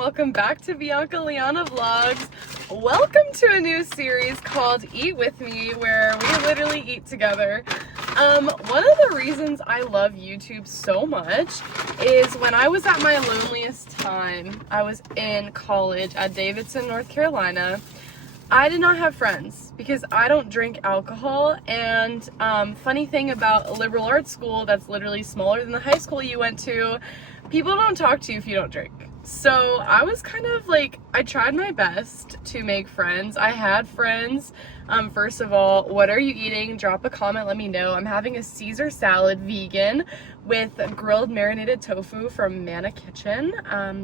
welcome back to Bianca Vlogs. Welcome to a new series called Eat With Me, where we literally eat together. One of the reasons I love YouTube so much is when I was at my loneliest time, I was in college at Davidson, North Carolina. I did not have friends because I don't drink alcohol, and funny thing about a liberal arts school that's literally smaller than the high school you went to, people don't talk to you if you don't drink. So I was kind of like, I tried my best to make friends. I had friends. First of all, what are you eating? Drop a comment, let me know. I'm having a Caesar salad vegan with grilled marinated tofu from Manna Kitchen.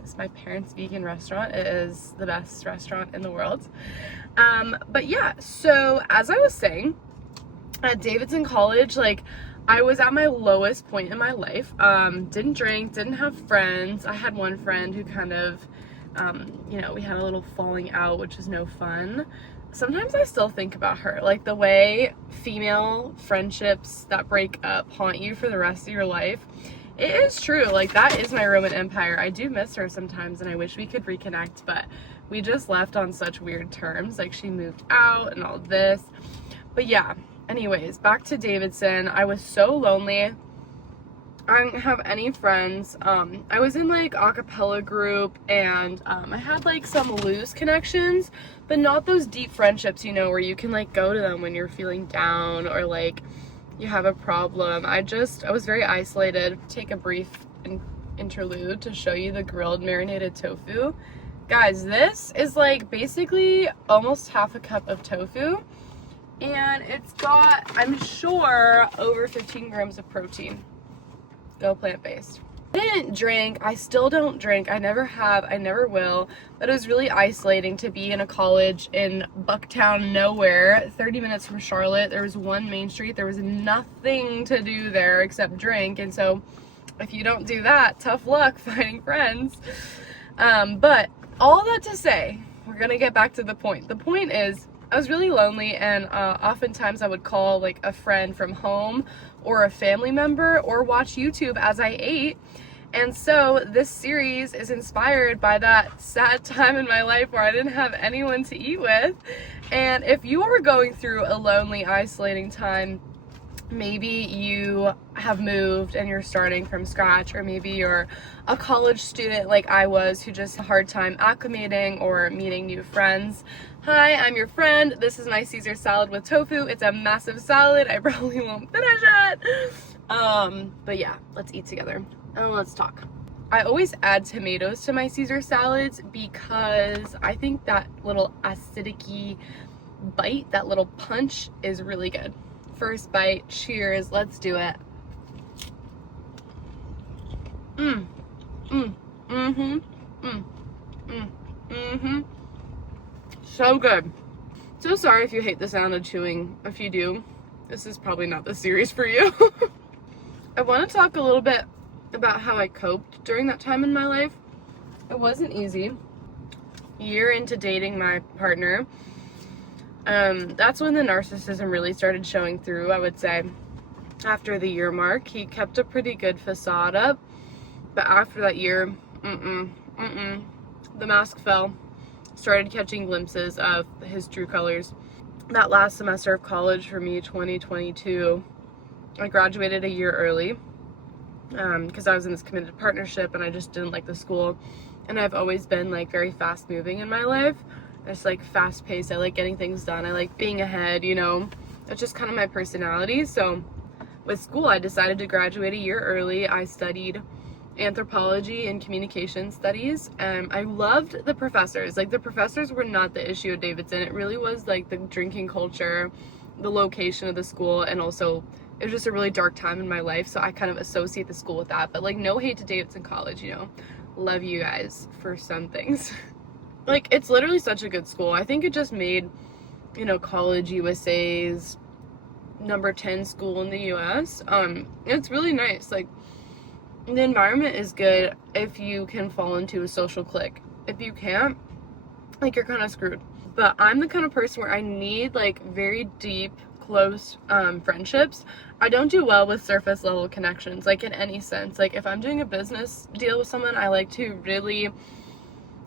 This is my parents' vegan restaurant. It is the best restaurant in the world. But yeah, so as I was saying, at Davidson College, like, I was at my lowest point in my life. Didn't drink, didn't have friends. I had one friend who kind of, we had a little falling out, which was no fun. Sometimes I still think about her, like the way female friendships that break up haunt you for the rest of your life. It is true, like that is my Roman Empire. I do miss her sometimes and I wish we could reconnect, but we just left on such weird terms. Like, she moved out and all this. But yeah, anyways, back to Davidson. I was so lonely. I didn't have any friends. I was in like a cappella group, and I had like some loose connections, but not those deep friendships, you know, where you can like go to them when you're feeling down or like you have a problem. I was very isolated. Take a brief interlude to show you the grilled marinated tofu. Guys, this is like basically almost half a cup of tofu, and it's got, I'm sure, over 15 grams of protein. Go plant-based. I didn't drink. I still don't drink. I never have. I never will. But it was really isolating to be in a college in Bucktown, nowhere, 30 minutes from Charlotte. There was one main street. There was nothing to do there except drink. And so if you don't do that, tough luck finding friends. But all that to say, we're going to get back to the point. The point is, I was really lonely, and oftentimes I would call like a friend from home or a family member or watch YouTube as I ate. And so this series is inspired by that sad time in my life where I didn't have anyone to eat with. And if you are going through a lonely, isolating time, maybe you have moved and you're starting from scratch, or maybe you're a college student like I was who just had a hard time acclimating or meeting new friends. Hi, I'm your friend. This is my Caesar salad with tofu. It's a massive salad. I probably won't finish it. But yeah, let's eat together and let's talk. I always add tomatoes to my Caesar salads because I think that little acidic-y bite, that little punch, is really good. First bite, cheers, let's do it. So good. So sorry if you hate the sound of chewing. If you do, this is probably not the series for you. I want to talk a little bit about how I coped during that time in my life. It wasn't easy. A year into dating my partner, that's when the narcissism really started showing through, I would say. After the year mark, he kept a pretty good facade up, but after that year, the mask fell. Started catching glimpses of his true colors. That last semester of college for me, 2022, I graduated a year early because I was in this committed partnership and I just didn't like the school. And I've always been like very fast moving in my life. It's like fast paced. I like getting things done. I like being ahead, you know. That's just kind of my personality. So with school, I decided to graduate a year early. I studied anthropology and communication studies, and I loved the professors. Like, the professors were not the issue at Davidson. It really was like the drinking culture, the location of the school, and also it was just a really dark time in my life, so I kind of associate the school with that. But like, no hate to Davidson College, you know, love you guys for some things. Like, it's literally such a good school. I think it just made, you know, College USA's number 10 school in the US. It's really nice. Like, the environment is good if you can fall into a social clique. If you can't, like, you're kind of screwed. But I'm the kind of person where I need like very deep, close friendships. I don't do well with surface level connections, like in any sense. Like, if I'm doing a business deal with someone, I like to really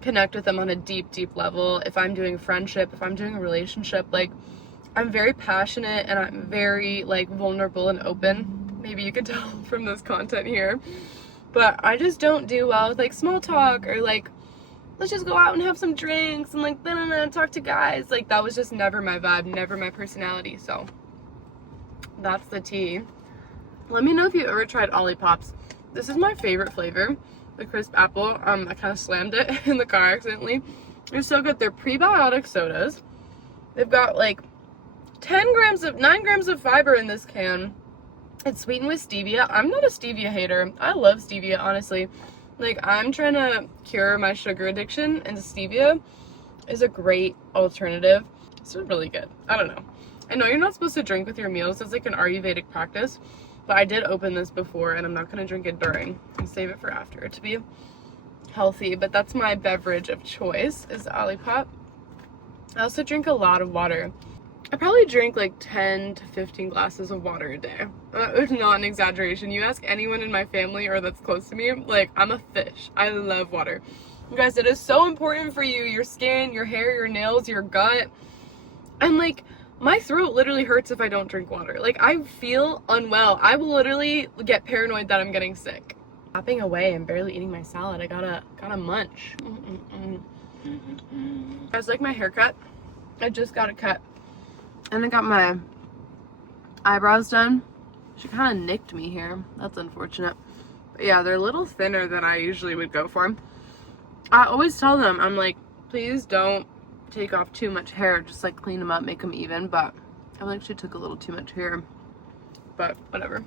connect with them on a deep, deep level. If I'm doing friendship, if I'm doing a relationship, like, I'm very passionate and I'm very, like, vulnerable and open. Maybe you can tell from this content here. But I just don't do well with, like, small talk or, like, let's just go out and have some drinks and, like, talk to guys. Like, that was just never my vibe, never my personality. So that's the tea. Let me know if you ever tried Olipop's. This is my favorite flavor, the crisp apple. I kind of slammed it in the car accidentally. They're so good. They're prebiotic sodas. They've got like 9 grams of fiber in this can. It's sweetened with stevia. I'm not a stevia hater. I love stevia, honestly. Like, I'm trying to cure my sugar addiction, and stevia is a great alternative. It's really good. I don't know. I know you're not supposed to drink with your meals. It's like an Ayurvedic practice. But I did open this before, and I'm not going to drink it during. I'll save it for after to be healthy. But that's my beverage of choice, is Olipop. I also drink a lot of water. I probably drink like 10 to 15 glasses of water a day. It's not an exaggeration. You ask anyone in my family or that's close to me, like, I'm a fish. I love water. You guys, it is so important for you, your skin, your hair, your nails, your gut. And like, my throat literally hurts if I don't drink water. Like, I feel unwell. I will literally get paranoid that I'm getting sick. Hopping away and barely eating my salad. I gotta munch. I was like my haircut. I just got it cut. And I got my eyebrows done. She kind of nicked me here. That's unfortunate. But yeah, they're a little thinner than I usually would go for. I always tell them, I'm like, please don't take off too much hair. Just like clean them up, make them even. But I like she took a little too much hair. But whatever.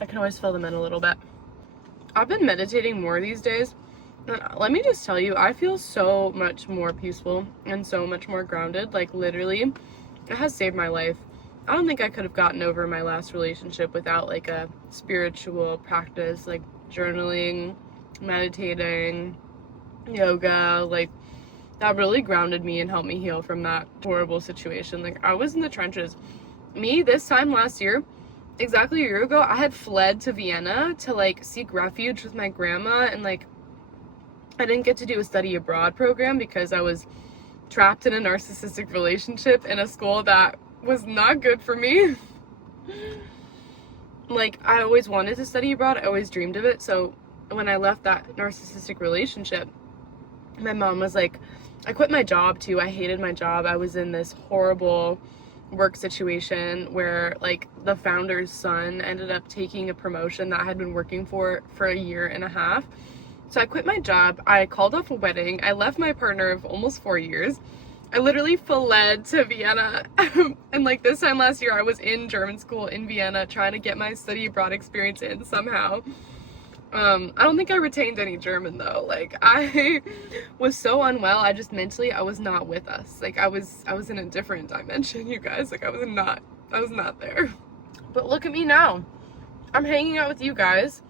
I can always fill them in a little bit. I've been meditating more these days. And let me just tell you, I feel so much more peaceful and so much more grounded. Like, literally, it has saved my life. I don't think I could have gotten over my last relationship without like a spiritual practice, like journaling, meditating, yoga. Like, that really grounded me and helped me heal from that horrible situation. Like, I was in the trenches. Me, this time last year, exactly a year ago, I had fled to Vienna to like seek refuge with my grandma, and like, I didn't get to do a study abroad program because I was trapped in a narcissistic relationship in a school that was not good for me. Like, I always wanted to study abroad. I always dreamed of it. So when I left that narcissistic relationship, my mom was like, I quit my job too. I hated my job. I was in this horrible work situation where like the founder's son ended up taking a promotion that I had been working for a year and a half. So I quit my job. I called off a wedding. I left my partner of almost 4 years. I literally fled to Vienna. And like, this time last year, I was in German school in Vienna trying to get my study abroad experience in somehow. I don't think I retained any German though. Like, I was so unwell. I just mentally, I was not with us. Like, I was in a different dimension, you guys. Like, I was not there. But look at me now. I'm hanging out with you guys.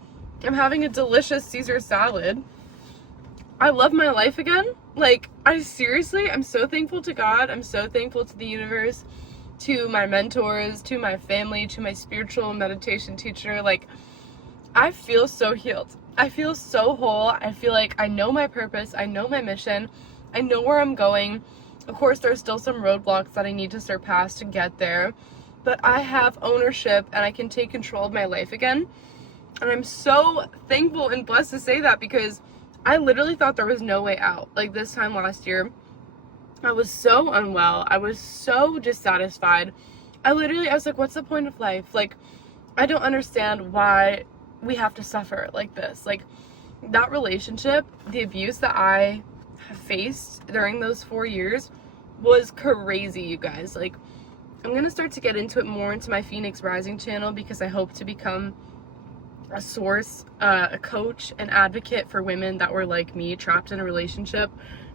I'm having a delicious Caesar salad. I love my life again. Like, I'm so thankful to God. I'm so thankful to the universe, to my mentors, to my family, to my spiritual meditation teacher. Like, I feel so healed. I feel so whole. I feel like I know my purpose. I know my mission. I know where I'm going. Of course, there's still some roadblocks that I need to surpass to get there. But I have ownership and I can take control of my life again. And I'm so thankful and blessed to say that, because I literally thought there was no way out. Like, this time last year, I was so unwell. I was so dissatisfied. I was like, what's the point of life? Like, I don't understand why we have to suffer like this. Like, that relationship, the abuse that I have faced during those 4 years was crazy, you guys. Like, I'm going to start to get into it more into my Phoenix Rising channel, because I hope to become a source, a coach, an advocate for women that were like me, trapped in a relationship.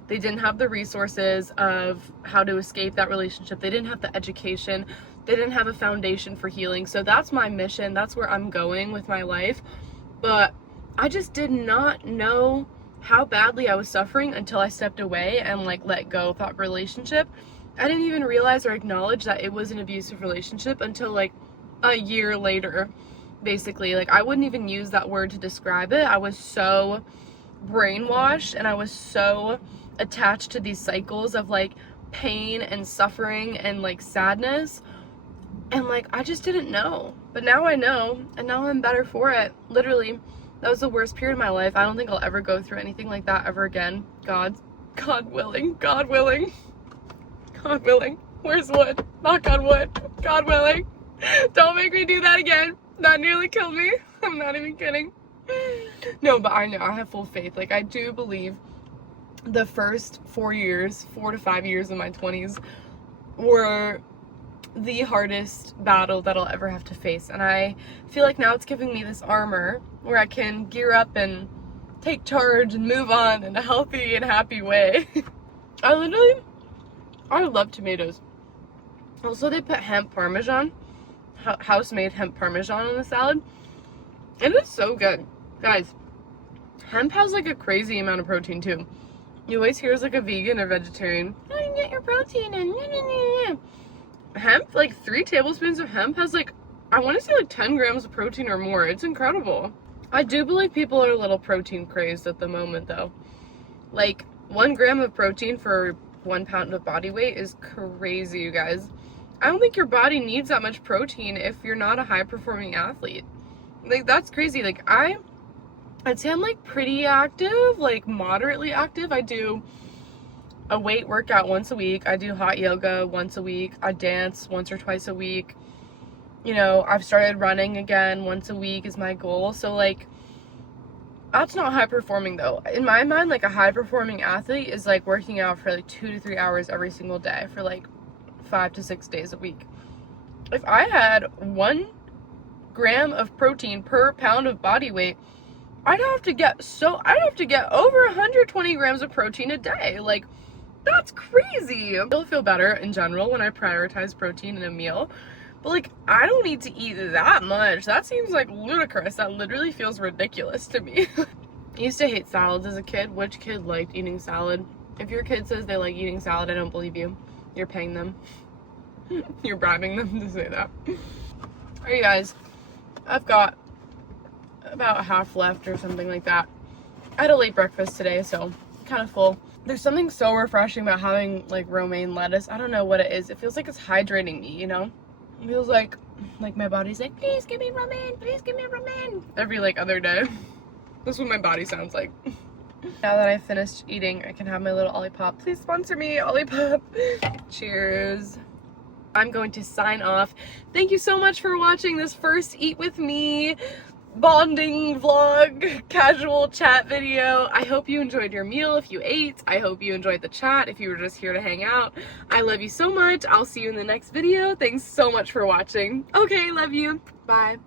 They didn't have the resources of how to escape that relationship. They didn't have the education. They didn't have a foundation for healing. So that's my mission. That's where I'm going with my life. But I just did not know how badly I was suffering until I stepped away and like let go of that relationship. I didn't even realize or acknowledge that it was an abusive relationship until like a year later. Basically, like, I wouldn't even use that word to describe it. I was so brainwashed and I was so attached to these cycles of like pain and suffering and like sadness, and like I just didn't know. But now I know, and now I'm better for it. Literally, that was the worst period of my life. I don't think I'll ever go through anything like that ever again. God willing, God willing, God willing. Where's wood? Knock on wood. God willing. Don't make me do that again. That nearly killed me. I'm not even kidding. No, but I know, I have full faith. Like, I do believe the first 4 to 5 years of my 20s were the hardest battle that I'll ever have to face. And I feel like now it's giving me this armor where I can gear up and take charge and move on in a healthy and happy way. I love tomatoes. Also, they put hemp parmesan, house-made hemp parmesan on the salad. And it's so good. Guys, hemp has like a crazy amount of protein too. You always hear as like a vegan or vegetarian, oh, you can get your protein and hemp, like 3 tablespoons of hemp has like, I want to say like 10 grams of protein or more. It's incredible. I do believe people are a little protein crazed at the moment though. Like 1 gram of protein for 1 pound of body weight is crazy, you guys. I don't think your body needs that much protein if you're not a high performing athlete. Like, that's crazy. Like, I'd say I'm like pretty active, like moderately active. I do a weight workout once a week. I do hot yoga once a week. I dance once or twice a week. You know, I've started running again once a week is my goal. So like, that's not high performing though. In my mind, like a high performing athlete is like working out for like 2 to 3 hours every single day for like 5 to 6 days a week. If I had 1 gram of protein per pound of body weight, I'd have to get over 120 grams of protein a day. Like, that's crazy. I'll feel better in general when I prioritize protein in a meal. But like, I don't need to eat that much. That seems like ludicrous. That literally feels ridiculous to me. I used to hate salads as a kid. Which kid liked eating salad? If your kid says they like eating salad, I don't believe you. You're paying them. You're bribing them to say that. Alright, guys. I've got about half left or something like that. I had a late breakfast today, so kind of full. There's something so refreshing about having like romaine lettuce. I don't know what it is. It feels like it's hydrating me, you know? It feels like my body's like, please give me romaine, please give me romaine. Every like other day. That's what my body sounds like. Now that I've finished eating, I can have my little Olipop. Please sponsor me, Olipop. Cheers. I'm going to sign off. Thank you so much for watching this first Eat With Me bonding vlog, casual chat video. I hope you enjoyed your meal if you ate. I hope you enjoyed the chat if you were just here to hang out. I love you so much. I'll see you in the next video. Thanks so much for watching. Okay, love you. Bye.